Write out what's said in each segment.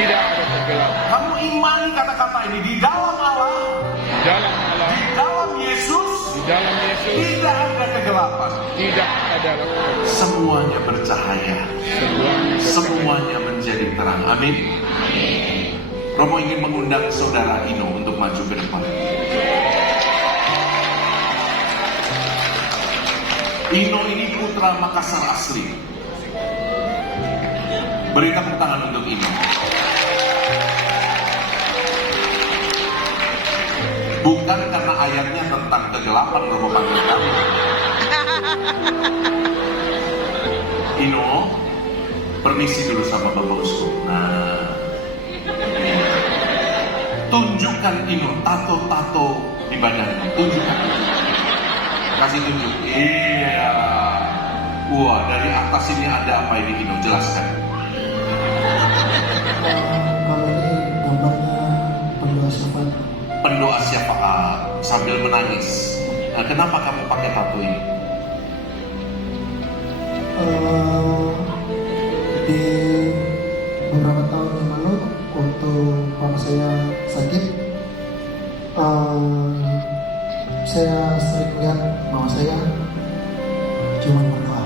Tidak ada kegelapan. Kamu imani kata-kata ini di dalam Allah, Di dalam Allah, di dalam Yesus, di dalam Yesus, tidak ada kegelapan. tidak ada kegelapan. Semuanya bercahaya, semuanya menjadi terang. Amin. Romo ingin mengundang saudara Ino untuk maju ke depan. Ino ini putra Makassar asli. Beri tepuk tangan untuk Ino. Bukan karena ayatnya tentang kegelapan Romo panggil kamu. Ino, permisi dulu sama Bapak Uskup. Nah, tunjukkan Ino tato-tato di badanmu. Tunjukkan. Kasih tunjuk. Iya. Wah, dari atas ini ada apa ini Ino? Jelaskan. Kalau ini gambarnya pendoa syafaat. Pendoa syafaat sambil menangis. Nah, kenapa kamu pakai tato ini? Di beberapa tahun yang lalu waktu mama saya sakit, saya sering lihat mama saya cuma berdoa.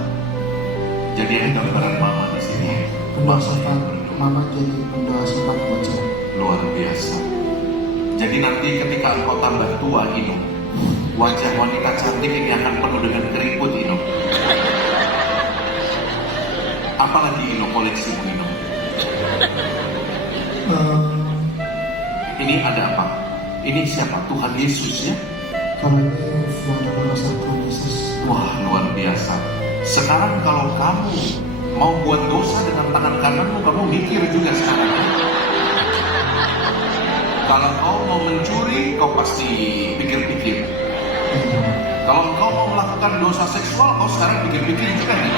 Jadi ada gambaran mama di sini. Pendoa syafaat, mama jadi pendoa syafaat buat saya. Luar biasa. Jadi nanti ketika engkau tambah tua Ino, wajah wanita cantik ini akan penuh dengan keriput Ino. Apalagi Ino koleksimu Ino? Ini ada apa? Ini siapa? Tuhan Yesus ya? Kalau ini semuanya merasa Tuhan Yesus. Wah, luar biasa. Sekarang kalau kamu mau buat dosa dengan tangan kananmu, kamu mikir juga sekarang. Kalau kau mau mencuri, kau pasti pikir-pikir. Kalau kau mau melakukan dosa seksual, kau sekarang pikir-pikir juga nih.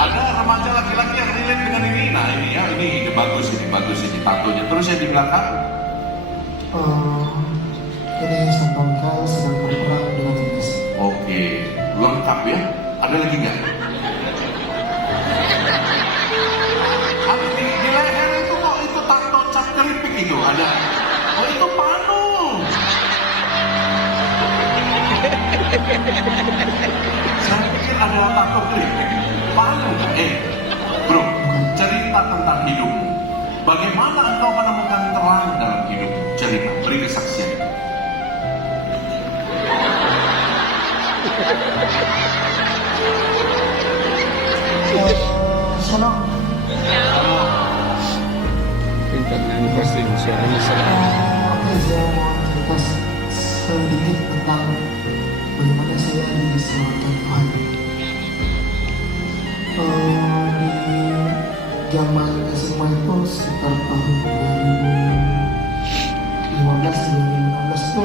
Ada remaja laki-laki yang relate dengan ini. Nah ini ya, ini bagus ini tatonya. Terus yang di belakang, Ini Santo Mikael sedang berperang dengan iblis. oke, lengkap ya. Ada lagi nggak? Ada di leher itu kok itu tato cap keripik itu ada. Oh itu panu. Saya pikir ada tato keripik. Panu. Bro, cerita tentang hidupmu. Bagaimana engkau menemukan terang dalam hidupmu? Cerita, beri kesaksian. Shalom. Pintar nyanyi pasti suaranya serang. Oke, saya mau cerita sedikit tentang bagaimana saya diselamatkan Tuhan. Di zaman SMA itu sekitar tahun 2015-2016 itu,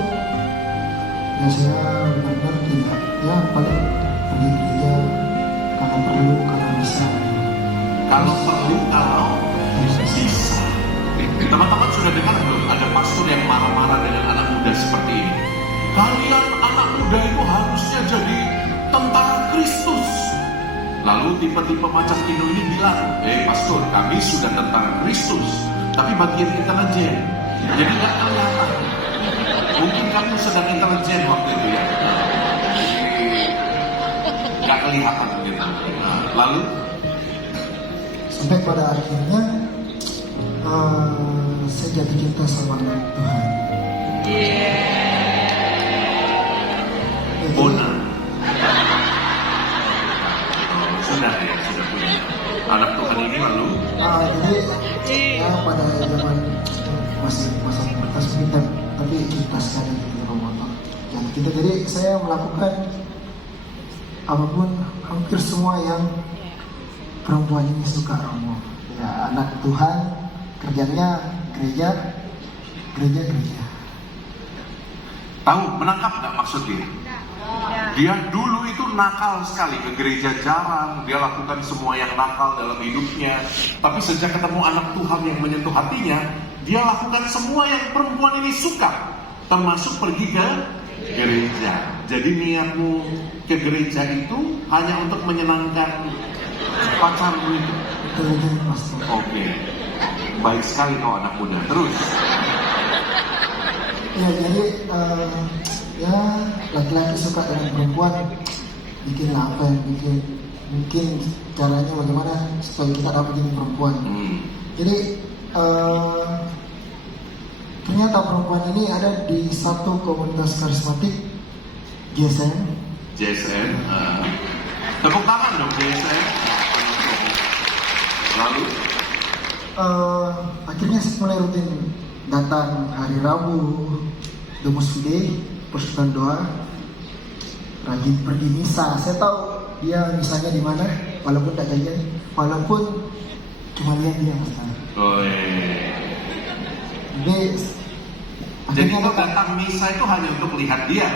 ya saya benar-benar tidak, ya paling pergi gereja karena perlu, karena bisa. Kalau perlu, kalau bisa. Teman-teman sudah dengar belum? Ada pastor yang marah-marah dengan anak muda seperti ini. Kalian anak muda itu harusnya jadi tentara Kristus. Lalu tipe-tipe macam Ino ini bilang, pastor, kami sudah tentara Kristus, tapi bagian intelijen, jadi nggak kelihatan. Mungkin kamu sedang intelijen waktu itu ya. Nggak kelihatan gitu. Nah, lalu Sampai pada akhirnya saya jatuh cinta sama Tuhan. Jadi, Bona. Sudah ya, sudah punya anak Tuhan ini lalu. jadi ya pada zaman masih masa pubertas kita, tapi kita sekali gitu Romo. Yang kita jadi saya melakukan apapun, hampir semua yang perempuan ini suka Romo. Ya anak Tuhan kerjanya gereja. Tahu menangkap nggak maksud dia? Dia dulu itu nakal sekali, ke gereja jarang, dia lakukan semua yang nakal dalam hidupnya. Tapi sejak ketemu anak Tuhan yang menyentuh hatinya, dia lakukan semua yang perempuan ini suka, termasuk pergi ke gereja. Jadi niatmu ke gereja itu hanya untuk menyenangkan pacarmu itu? Intelijen pastor. Oke. Baik sekali kau anak muda. Terus. Ya jadi ya laki-laki suka dengan perempuan, bikin apa yang bikin, mungkin caranya bagaimana supaya kita dapat jadi perempuan. Jadi ternyata perempuan ini ada di satu komunitas karismatik GSM. JSN. Tepuk tangan dong JSN. Lalu akhirnya saya mulai rutin datang hari Rabu, Domus Fide, persekutuan doa, rajin pergi misa. Saya tahu dia misanya di mana, walaupun tak jajan, walaupun cuma lihat dia Pastor. Jadi Akhirnya kau datang misa itu hanya untuk lihat dia.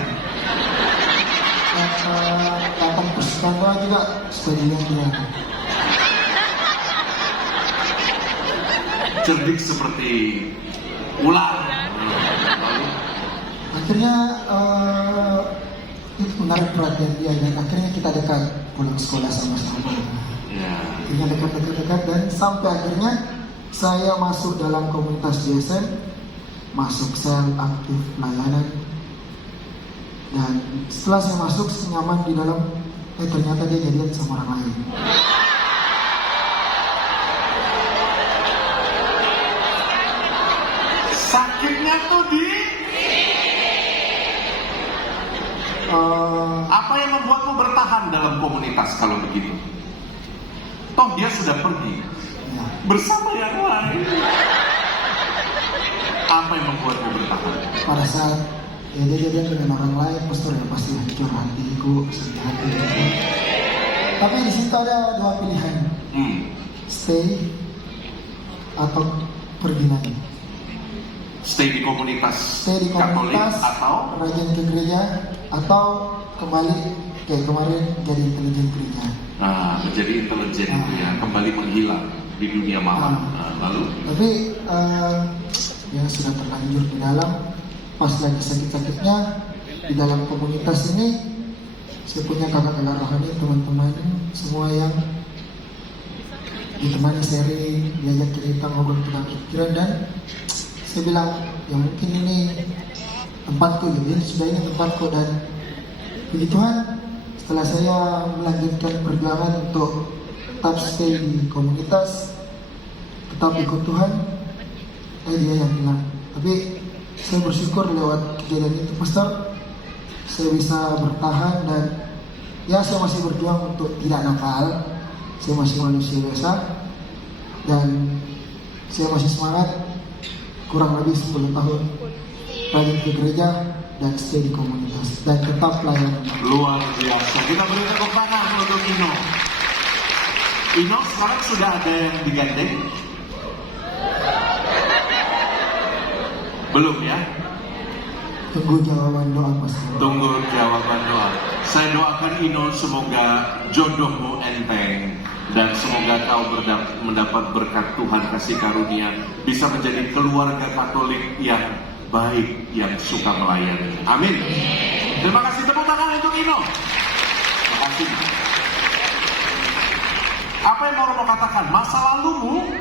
datang persekutuan doa juga supaya dilihat dia. Cerdik seperti ular. Lalu Akhirnya itu menarik perhatian dia dan akhirnya kita dekat pulang sekolah sama-sama. ya. Akhirnya dekat dan sampai akhirnya saya masuk dalam komunitas JSM, masuk sel aktif pelayanan, dan setelah saya masuk nyaman di dalam, ternyata dia jadian sama orang lain. Sakitnya tuh di apa yang membuatmu bertahan dalam komunitas kalau begitu? Toh dia sudah pergi Ya, bersama yang lain. Apa yang membuatmu bertahan? pada saat ya dia jadian dengan orang lain, pastor ya pasti hancur hatiku, sedih hati. Tapi di situ ada dua pilihan, stay atau pergi lagi. Stay di komunitas Stay di Katolik komunitas, atau rajin ke gereja, atau kembali kayak kemarin jadi intelijen gereja. menjadi intelijen itu ya, kembali menghilang di dunia malam. Lalu Tapi ya sudah terlanjur di dalam, pas lagi sakit-sakitnya di dalam komunitas ini, saya punya kakak-kakak rohani, teman-teman semua yang ditemani sharing, diajak cerita, ngobrol tentang pikiran, dan saya bilang ya mungkin ini tempatku, jadi sudah ini tempatku. Dan puji Tuhan, setelah saya melanjutkan perjuangan untuk tetap stay di komunitas, tetap ikut Tuhan, dia yang bilang. Tapi saya bersyukur lewat kejadian itu Pastor, saya bisa bertahan dan ya saya masih berjuang untuk tidak nakal. Saya masih manusia biasa dan saya masih semangat. Kurang lebih 10 tahun rajin ke gereja dan stay di komunitas dan tetap pelayanan. luar biasa. Kita beri tepuk tangan untuk Ino. Ino sekarang sudah ada yang digandeng? Belum ya? Tunggu jawaban doa Pastor. Tunggu jawaban doa. Saya doakan Ino semoga jodohmu enteng dan semoga kau mendapat berkat Tuhan, kasih karunia, bisa menjadi keluarga Katolik yang baik, yang suka melayani. Amin. Terima kasih, tepuk tangan untuk Ino. Terima kasih. Apa yang mau katakan? Masa lalumu